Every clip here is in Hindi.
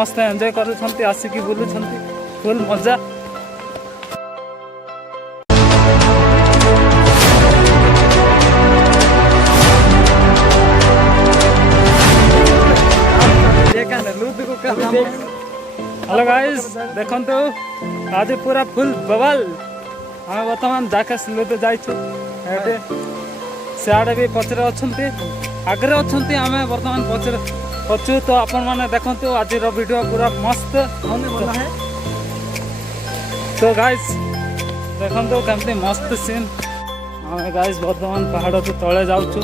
समस्ते एंजॉय करूछंती आसिकी बुलुछंती फुल मजा। हेलो गाइस देखंतु आज पूरा फुल बवाल हमें बर्तमान जाके लुदु जाइछु एटे सियाड़े भी पचरे अछंती आगरे अछंती हमें बर्तमान पचरे पचु तो आपण माने देखंतु आज रो वीडियो पूरा मस्त है। तो गाइस देखंतु केमती मस्त सीन हमें गाइस बर्तमान पहाड़ तो तले जाउछु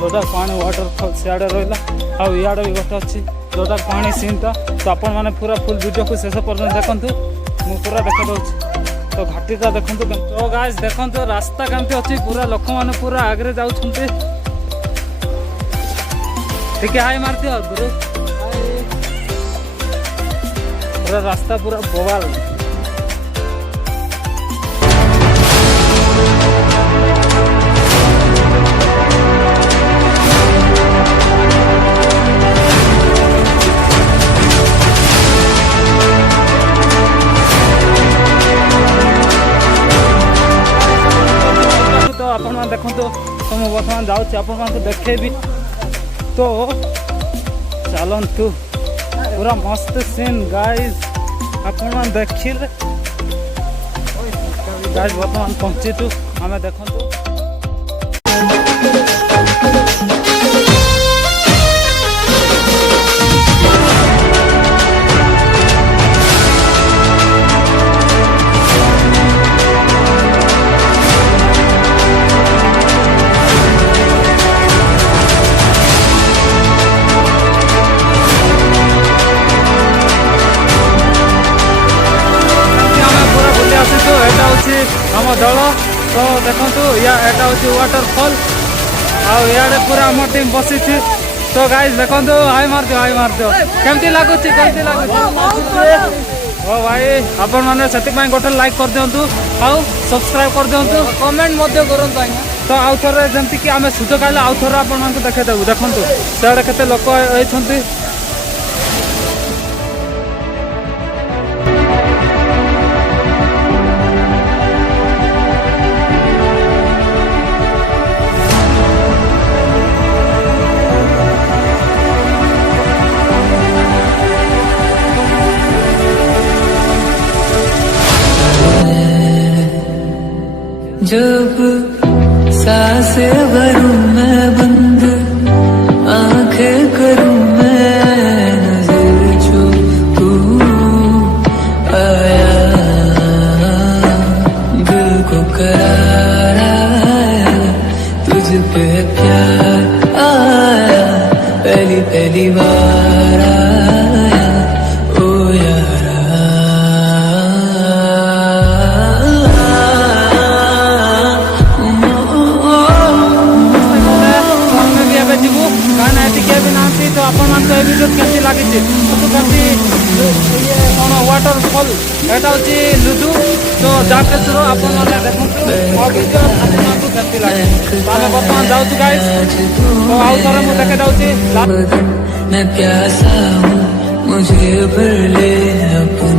जोटा पानी वाटरफॉल सियाड़े रहिला आ इयाडे भी गोटे अछि जोटा पानी सीनटा। तो आपण माने पूरा फुल वीडियो को शेष पर्यंत देखंतु मु पूरा देखा दउछि। तो घाटीटा देखंतु तो गाइस देखंतु रास्ता केमती अछि पूरा लोक माने पूरा आगरे जाउछंती ठीक है हाय मारती हो गुरु पूरा रास्ता पूरा बवाल। तो आपण मान देखंतु तो मु वर्तमान जाउछि आपण मान देखे भी तो चलंतु पूरा मस्त सीन गाइस आपण मान देखिले गाइस वर्तमान पहुंचितु हमें देखंतु। आम दल तो देखो यहाँ वाटरफॉल आड़े पूरा आम टीम बसी। तो गाइस देखो हाई मार दियो केमती लगुच ओ भाई आपण मैंने से गोटे लाइक कर दिंतु आउ सब्सक्राइब कर दिंतु कमेंट करूँ। तो आउ थे जमती कि आम सुजोग आए आउ थे आपण देखेदेबू देखो सियाड़े केते लोक होती। जब सांसें भरूं मैं बंद आंखें करूं मैं नजर जो तू आया दिल को करार आया तुझ पे प्यार आया पहली पहली बार आया ओ यारा। तो आपण मान तो वीडियो केमती लागी तो केमती कौन वाटरफॉल एटा होची लुदु तो जाके सुरो आपण माने देखंतु और वीडियो आपण मान को केमती लागे। तो हम वर्तमान जाउछु गाइस तो आउ थरा मु देखे जाउछि मैं प्यासा हूं मुझे भर ले अपना।